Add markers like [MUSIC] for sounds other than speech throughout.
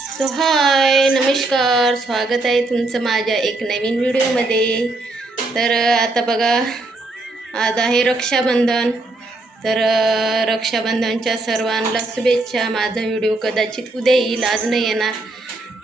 So हाय नमस्कार. स्वागत आहे तुमचं माझ्या एक नवीन व्हिडिओमध्ये. तर आता बघा आज आहे रक्षाबंधन. तर रक्षाबंधनच्या सर्वांना शुभेच्छा. माझा व्हिडिओ कदाचित उद्या येईल आज नाही येणार.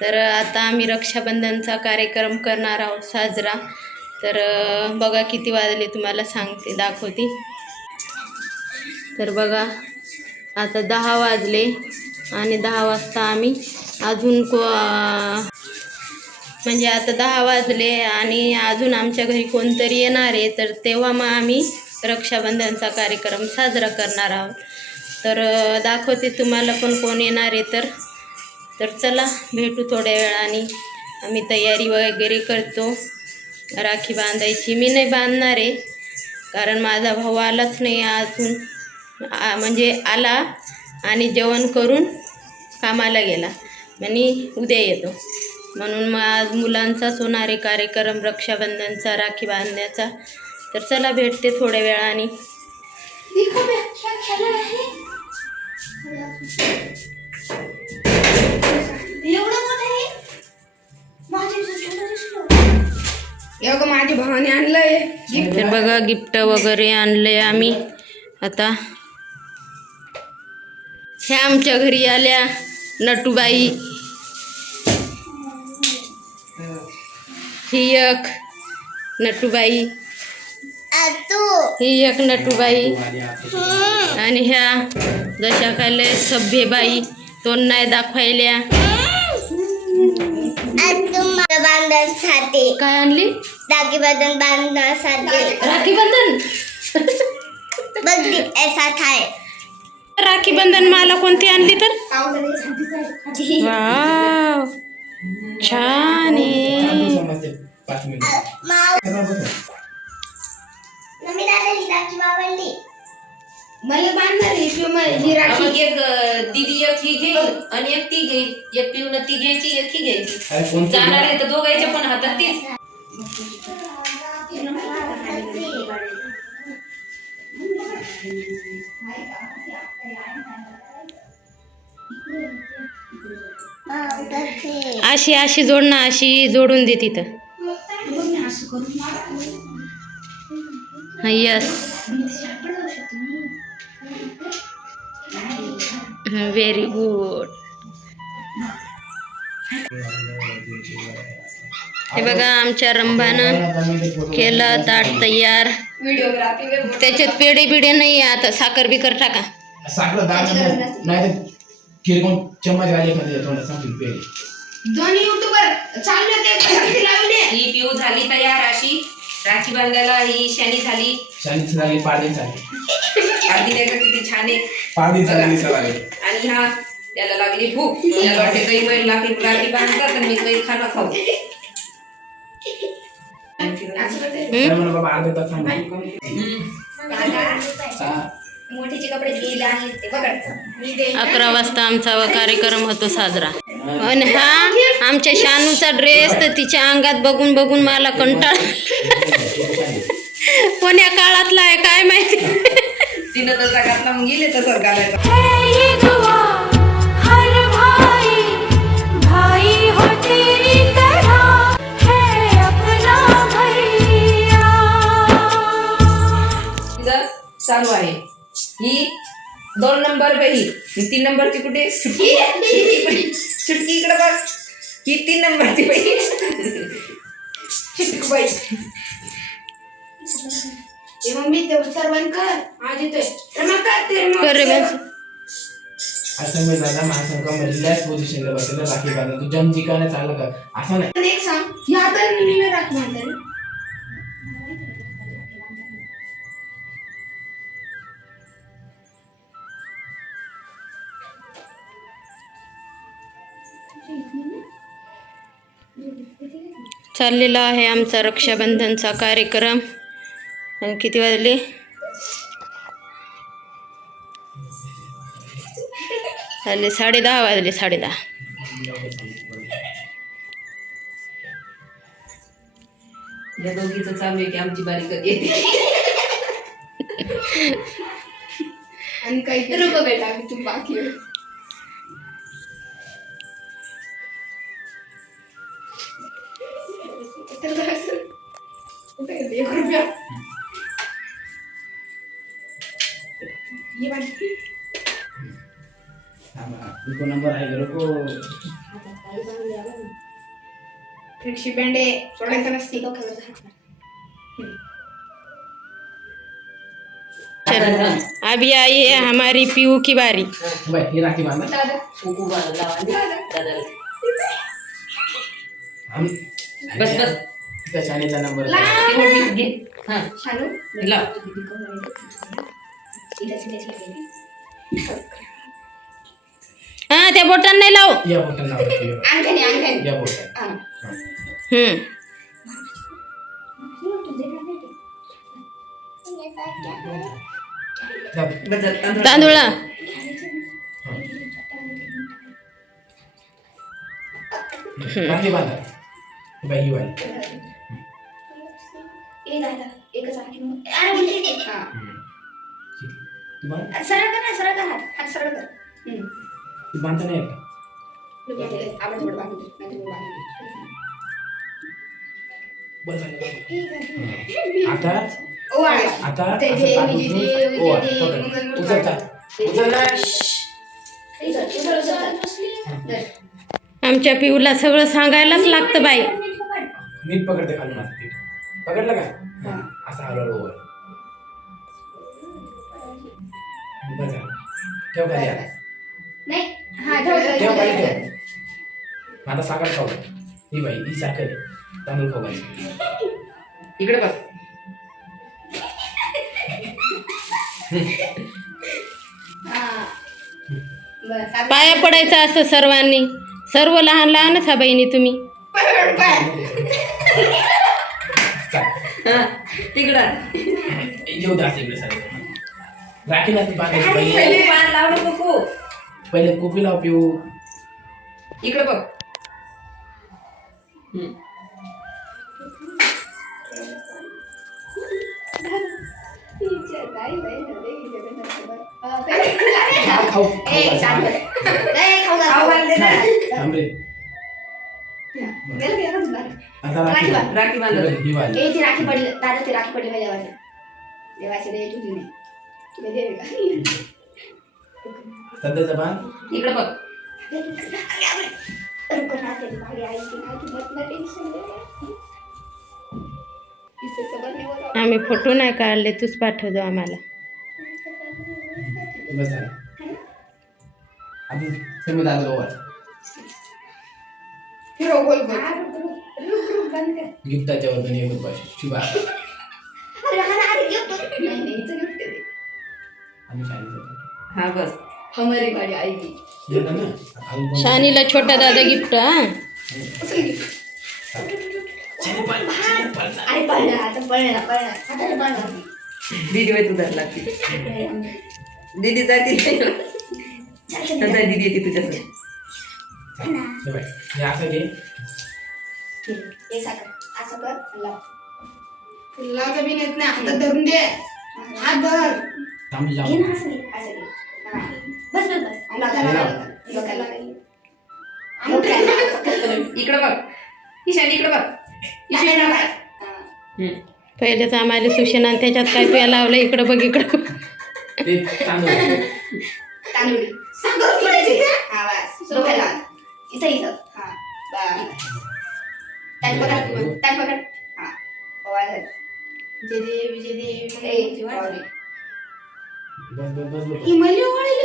तर आता आम्ही रक्षाबंधनचा कार्यक्रम करणार आहोत साजरा. तर बघा किती वाजले तुम्हाला सांगते दाखवते. तर बघा आता दहा वाजले आणि दहा वाजता आम्ही अजून को म्हणजे आता दहा वाजले आणि अजून आमच्या घरी कोणतरी येणार आहे तर तेव्हा मग आम्ही रक्षाबंधनचा कार्यक्रम साजरा करणार आहोत. तर दाखवते तुम्हाला पण कोण येणार आहे तर. तर चला भेटू थोड्या वेळाने. आम्ही तयारी वगैरे करतो. राखी बांधायची मी नाही बांधणार आहे कारण माझा भाऊ आलाच नाही अजून. आ- म्हणजे आला आणि जेवण करून कामाला गेला. आणि उद्या येतो. म्हणून मग आज मुलांचाच होणार आहे कार्यक्रम रक्षाबंधनचा राखी बांधण्याचा. तर चला भेटते थोड्या वेळाने. एवढं माझ्या भावाने आणलंय. तर बघा गिफ्ट वगैरे आणले आम्ही. आता ह्या आमच्या घरी आल्या नटूबाई. ही एक नटूबाई। ही एक नटूबाई। आणि ह्या जशा खाल्ले सभ्यबाई तोंड नाही दाखवायल्या. बांधण्यासाठी. काय आणली? राखी बंधन बांधण्यासाठी. राखी बंधन बघ ऐसा थाय. राखी बंधन मला कोणती आणली तर? छान आहे. राखी बाबांनी मला बांधणार ही राखी एक दीदी एक ही घेईल आणि एक ती घेईल एक पिऊन ती घ्यायची एक ही घ्यायची. जाणार आहे तर दोघांच्या पण हातात तीच. अशी अशी जोड ना अशी जोडून दे तिथं. यस व्हेरी गुड हे बघा आमच्या रंभानं केलं ताट तयार. त्याच्यात पेढे बिडे नाही आहे आता. साखर बिकर टाका. साखर नाही. चम्मच दोन्ही युट्यूबर चालले ते किती लावले ही पिऊ झाली तयार अशी. राखी बांधायला ही शानी झाली. शालीच झाली पाडीच झाली. आधी नाही का किती छान आहे. पाडीच झाली सगळी आणि हा त्याला लागली भूक. त्याला वाटते काही वेळ लागली राखी बांधतात आणि मी काही खाणं खाऊ. हा. मोठीचे कपडे आहेत ते अकरा वाजता आमचा कार्यक्रम होतो साजरा. आणि हा आमच्या शानूचा ड्रेस तर तिच्या अंगात बघून बघून मला कंटाळ कोण्या काळातला आहे काय माहिती? तिनं तसा घातला मग गेले तसंच घालायचं. तिचं चालू आहे. ही दोन नंबर बाई. ही तीन नंबरची कुठे? सुटकी. सुटकी इकडे बघ. ही तीन नंबरची बाई. चिटकू बाई. मम्मी ते सर्वांनी कर. आज येतोय. रमा कर ते. कर रे. असं मी दादा महासंघ रिलॅक्स पोझिशनला बसलेलं राखी बांधा तू जम जिकाने चाललं का असं नाही. पण एक सांग ह्या हाताने मी राखी चाललेला आहे आमचा रक्षाबंधनचा कार्यक्रम. आणि किती वाजले? झाले साडे दहा वाजले साडे दहा. या दोघीचं चालू आहे की आमची बारी कधी येते. [LAUGHS] आणि काही रुको बेटा तू बाकी आहे? रुको फिरशी बेंडे सोडायचं नसते चलो अभी आई है हमारी पीऊ की बारी ही राखी बांधा. आम- बस बस त्या शाळेचा नंबर घे हा लाव हा त्या बोटांना नाही लाव या बोटन नाव टाकलं. अंगठ्याने अंगठ्याने या बोटन हा. हम्म दाब. तांदूळ. तांदूळ राखी बांधा बाई ही वाली ए दादा एकच आणखी मग. अरे म्हणजे हा. तू बांध सरळ कर ना सरळ कर हात हात सरळ कर हम्म. तू बांधता नाही का? मी. आता. दे. आमच्या पिऊला सगळं सांगायलाच लागतं बाई नीट पकडते खाली माझं पीठ पकडलं का हा. असं हळूहळू वर बस झालं. ठेव खाली आता. नाही हा ठेव, ठेव, खाली आता साखर खाऊ. ही बाई ही साखर. आहे. तांदूळ खाऊ घाल. इकडे बघ हा. बस, आता- पाया पडायचं असं सर्वांनी. सर्व लहान लहानच हा बहिणी तुम्ही. पकड, पाय. चाल. हा तिकडं येऊ द्या असं इकडे सगळं. राखीला ती बांधायची अरे, पहिले पहिले- पान लावलं कुकू पहिले कोपी लाव पिऊ. इकडे बघ. हा, खाऊ. राखी राखी ए ती पडली. दादा ती राखी पडली माझ्या देवाची. देवाची दे तुझी नाही. तुला देवे का? सध्याचा इकडे बघ. आम्ही फोटो नाही काढले तूच पाठवतो आम्हाला. बस झालं अजून हा बस. हमारी शानीला छोटा दादा गिफ्ट हा? आता पळना दीदी वय लागते. दीदी जाते. आता दीदी येते तुझ्यासोबत हे हे असं घे. हे साखर. असं कर लाव. नाही. हातात धरून दे. हात धर. थांब घे जाऊ ना असं घे असं घे हा. बस बस बस आणि डोक्याला लाव. डोक्याला लाव. डोक्याला लाव. इकडे बघ ईशान इकडे बघ इकडे लाव. हा. हम्म. पहिलेच आम्हाला सूचना आणि त्याच्यात काय तुया लावलं इकडं बघ इकडं बघ. ते तांदूळ तांदूळ सांगतो पडायची हा बस डोक्याला लाव. इथं इथं हा बस त्यात पकड त्यात पकड हा ओवा धर जय देव जय देव ए. बस बस बस बस बस,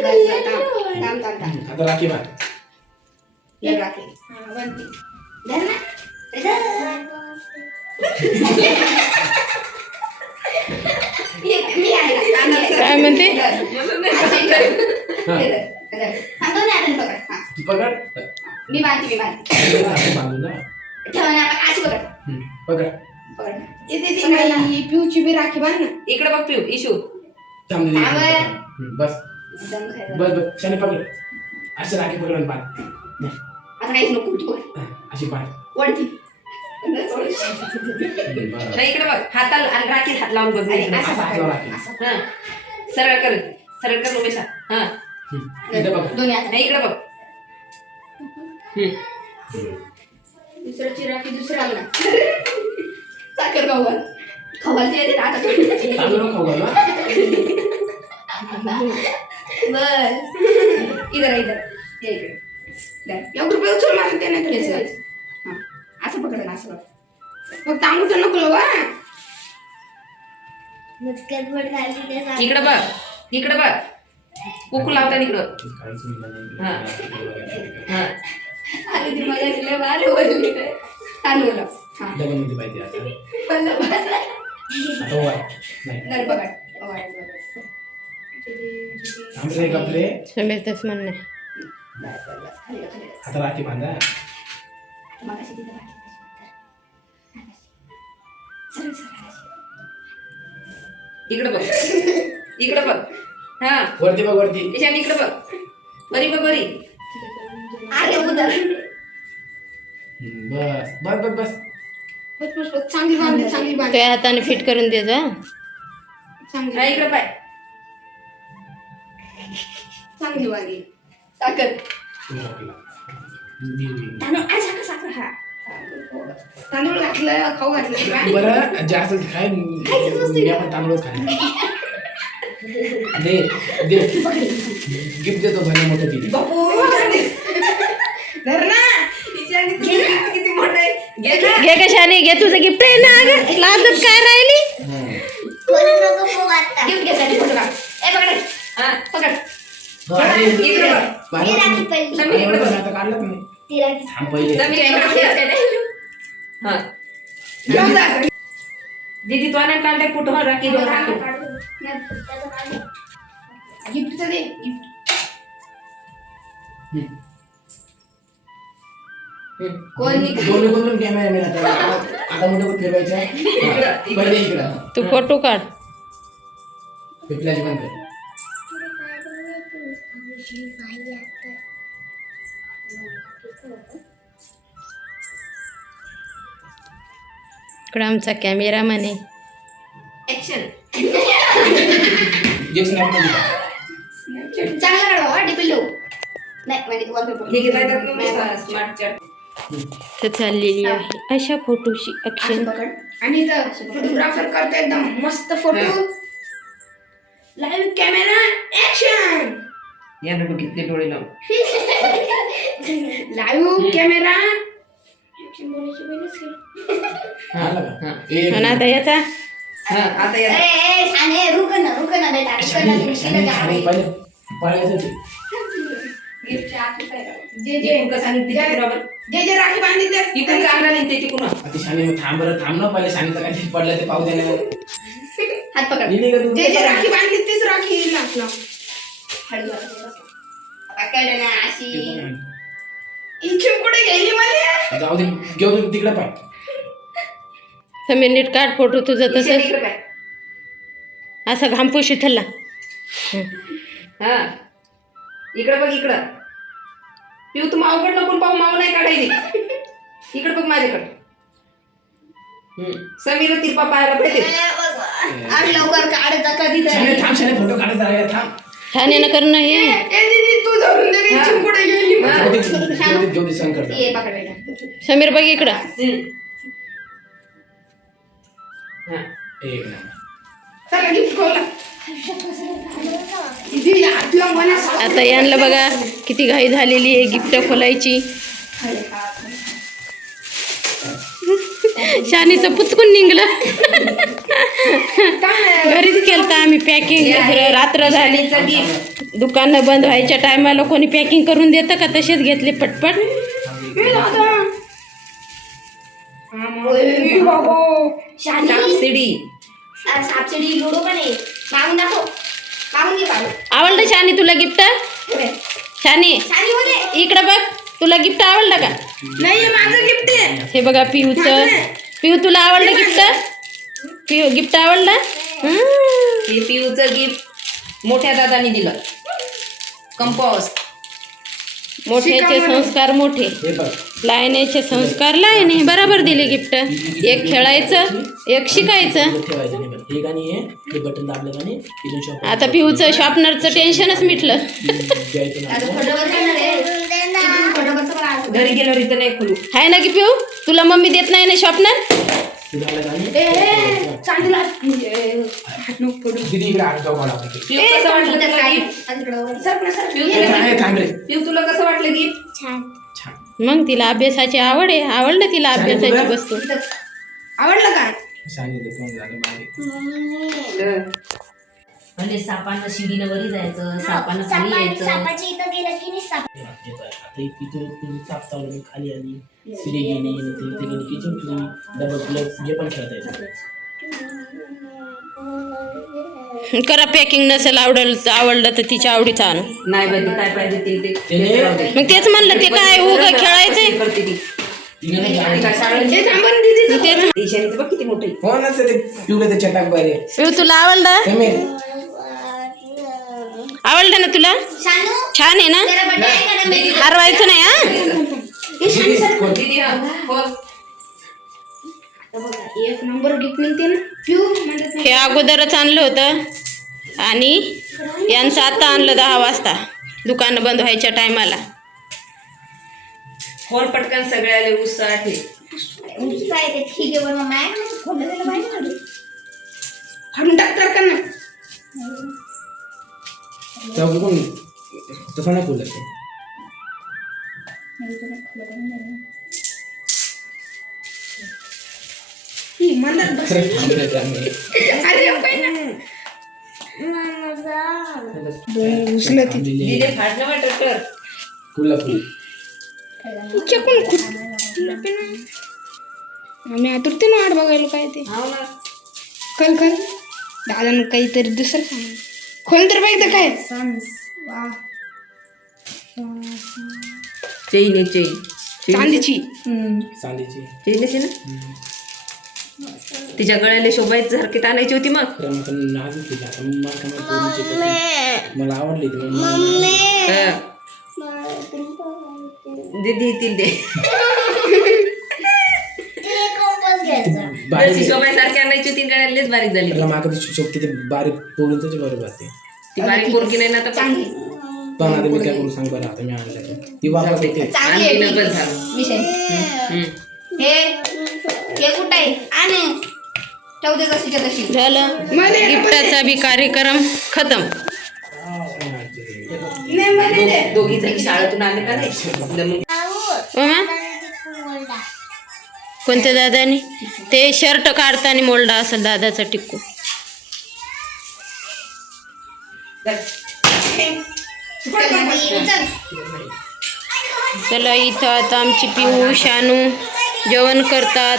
बस, थांब, थांब, थांब, थांब. आता राखी बांध ये राखी. हा, बनते. धर ना. धर. ये, मी आहे ना. मी आहे. काय म्हणते? धर. हा. हे धर, हे धर. हा, दोन्ही हाताने पकड. हा. तू पकड मी बांधते मी बांधते असं बांधू ना ठेवा ना आपण अशी पकड हम्म, पकड पकड ना. पकड ना. पिऊची बी राखी बांध ना इकडे बघ पिऊ इशू हम्म, बस. बस बस. शाने पकड. अशी राखी पकडून बांध आता काहीच नको तू अशी बांध वळती. नाही इकडे बघ. हाताला आणि राखी हात लावून बघ इकडे. असं असं. असं. हा. सरळ कर. सरळ कर उमेशा हा. हम्म, इथं पकड दोन्ही हात नाही इकडे बघ. दुसऱ्याची राखी दुसऱ्याला. साखर खवाल खवालची येते ना? बस. इधर इधर. ये इकडे. एक रुपये उचल मला ते नाही हा. असं पकड ना असं. फक्त अंगूठं नको सांग. इकडं बघ. इकडं बघ. कुकू लावतात इकडं हा. हा. आणि ती मजा दिली बाल. बोलली काय तांदूळ लाव. हा पाहिजे आमचं तेच म्हणणे. आता राखी बांधा. सरळ, सरळ, मगाशी. इकडं बघ. इकडं बघ. हा. वरती बघ वरती. ईशान इकडं बघ. बरी बघ बरी उदर बस. बस बस बस. चांगली बांधली चांगली. बांधली. तुझ्या हाताने फिट करून दे जा. चांगली इकडं पाय. चांगली बांधली. साखर. तुम्ही राखीला. देऊ. तांदूळ आणि साखर साखर हा. तांदूळ घातलं खाऊ घातलं? बरं जे असेल ते खाय. मी आपण तांदूळच खाणार दे दे. गिफ्ट देतो भले मोठं ती बापू. धर ना. घे ना. घे कशाने? घे तुझं गिफ्ट आहे ना अगं लाजत काय राहिली. गिफ्ट काढ. ए पकड. हा पकड. इकडे बघ. समीर इकडे समीर इकडे. हा. जा. दीदी तो आनंद काढलाय फोटो हा राखी दोन राखी. गिफ्टचं दे गिफ्ट. कोणी दोन्ही कोण कॅमेरा मेन आता आता मोठं कोण फिरवायचं पहिले इकडं. तू फोटो काढ. कर. इकडं आमचा कॅमेरामॅन आहे. ऍक्शन जे [LAUGHS] snap मध्ये. टाक. चांगला काढ बाबा डिपी लिहू नाही म्हणजे वॉलपेपर हे घेता येतात का स्मार्ट चार्ट तर चाललेली आहे. अशा अक्षण पकड आणि फोटोग्राफर करतो एकदम मस्त फोटो लाईव्ह कॅमेरा ऍक्शन यानं बघितले डोळे लावून. [LAUGHS] लाईव्ह कॅमेरा हा? हा. आता याचा? हा आता या रुक ना रुक ना बेटा रुक ना गिफ्टच्या? जे जे जे कसं सांगितलं ते बरोबर? जे जे राखी बांधली ते इकडून चांगला नाही ते तिकडून आता शाने मग थांब बरं थांब ना पहिले ते पडलं ते पाहू दे ना. हात पकड. लिहिली का तू? जे जे राखी बांधली तीच राखी लागला हळू. पकड ना अशी. ते पण आहे. इच्छुक कुठे गेली मला? जाऊ दे घेऊ दे तिकडे पाय. समीर नीट काढ फोटो तुझं तसंच. इकडं पाय. असा घामपूस इथला हा. इकडं बघ इकडं. पिऊ तू मावकडं नको पाहू माव नाही काढायची इकडं बघ माझ्याकडं. हम्म. समीर तिरपा पाहायला पाहिजे. आम्ही लवकर काढता कधी थांब शाने फोटो थांब. छान करणं हे. ए दीदी तू धरून दे हा. कुठे गेली. हा. समीर बघ इकडं. हम्म. हा एक नंबर. आता यांना बघा किती घाई झालेली आहे गिफ्ट खोलायची. शानीचं पुचकून निघलं. घरीच केलं आम्ही पॅकिंग रात्र झाली. दुकानं बंद व्हायच्या टायमाला कोणी पॅकिंग करून देतं का? तसेच घेतले पटपट. सापशिडी सापशिडी लुडो पण आहे मागून दाखव. मागून घे बाळू आवडलं शानी तुला गिफ्ट शानी मध्ये. इकडं बघ. तुला गिफ्ट आवडलं का? नाही हे माझं गिफ्ट आहे. हे बघा पिऊचं पिऊ तुला आवडलं गिफ्ट पिऊ गिफ्ट आवडलं? हम्म. हे पिऊचं गिफ्ट मोठ्या दादानी दिलं. कंपोस्ट मोठ्याचे संस्कार मोठे. लायण्याचे संस्कार लायने. बरोबर दिले गिफ्ट. एक खेळायचं एक शिकायचं. हे हे हे आता पिऊचं शॉपनरचं टेन्शनच मिटलं. आहे ना. फोटोवरचं पण आज घरी गेल्यावर इथं नाही खोलू. आहे ना की पिऊ? तुला मम्मी देत नाही ना शॉपनर तुला कसं वाटलं गिफ्ट? मग तिला अभ्यासाची आवड आहे आवडलं तिला अभ्यासाची? वस्तू. आवडलं का सांगितलं तोंड झालं बारीक. मम्मी म्हणजे सापानं शिडीनं वरी जायचं सापानं खाली यायचं सापाच्या इथं गेलं की नाही साप बघ, बघ. आता इतकी तो तुम्ही चाप चावलं खाली आली जिंकली डबल प्लस जे पण खेळता येतं करा पॅकिंग नसेल आवडल आवडलं तर तिच्या आवडीचं आणू नाही बाई ती काय पाहिजे ते ते ते नाही. ते राहू दे. मग तेच म्हणलं ते काय उगं खेळायचंय करते ती. काय शाळेत ते थांबून दीदी मग तेच ते ईशानीचं बघ किती मोठं आहे. ना ते पिवळे ते चटाक बारे पिऊ तुला आवडलं समीर आवडलं ना तुला शानू छान आहे ना मेरी हरवायचं नाही हा दीदी, कोण? दीदी हा बोल. बघा, एक नंबर गिफ्ट निघते ना. हे अगोदरच आणलं होतं. आणि यांचं आता आणलं दहा वाजता. दुकानं बंद व्हायच्या टायमाला. खोल पटकन सगळ्याले उत्साह आहे. ते ठीक आहे बरं नाही. फाडून टाक टाक ना तसं नाही कोल्हापूर चकून खूप आम्ही आतुरते वाट बघायला काय ते हो ना कल कल दादानं काहीतरी दुसरं सांग खोल तर पाहिजे काय चेन आहे चेन चांदीची चांदीची चेन ना तिच्या गळ्याला शोभायचं सारखी आणायची होती मग. मला आवडली हा. दीदी येतील ते. जशी शोभायसारखी आणायची होती गळ्यालाच बारीक झाली. मागं ती शोप किती बारीक बरोबर ती. बारीक पोरकी नाही ना तर चांगली. पण आता मी काय करू सांग बरं आता मी आणलं. ती झालं. ठेव दे जशीच्या तशी. झालं. गिफ्टाचा बी कार्यक्रम खतम. दोघी जणी शाळेतून आले का नाही कोणत्या दादानी? ते शर्ट काढताना मोल्डा असेल दादाचा टिक्कू. चल चला इथं आता आमची पिऊ शानू जेवण करतात.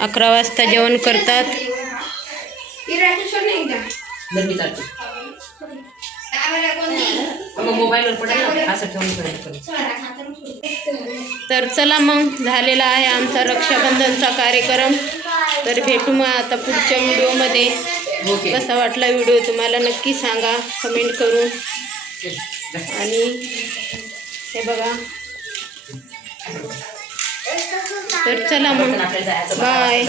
अकरा वाजता जेवण करतात. तर चला मग झालेला आहे आमचा रक्षाबंधनचा कार्यक्रम. तर भेटू मग आता पुढच्या व्हिडिओमध्ये. कसा वाटला व्हिडिओ तुम्हाला नक्की सांगा कमेंट करून. आणि हे बघा. तर चला मग. बाय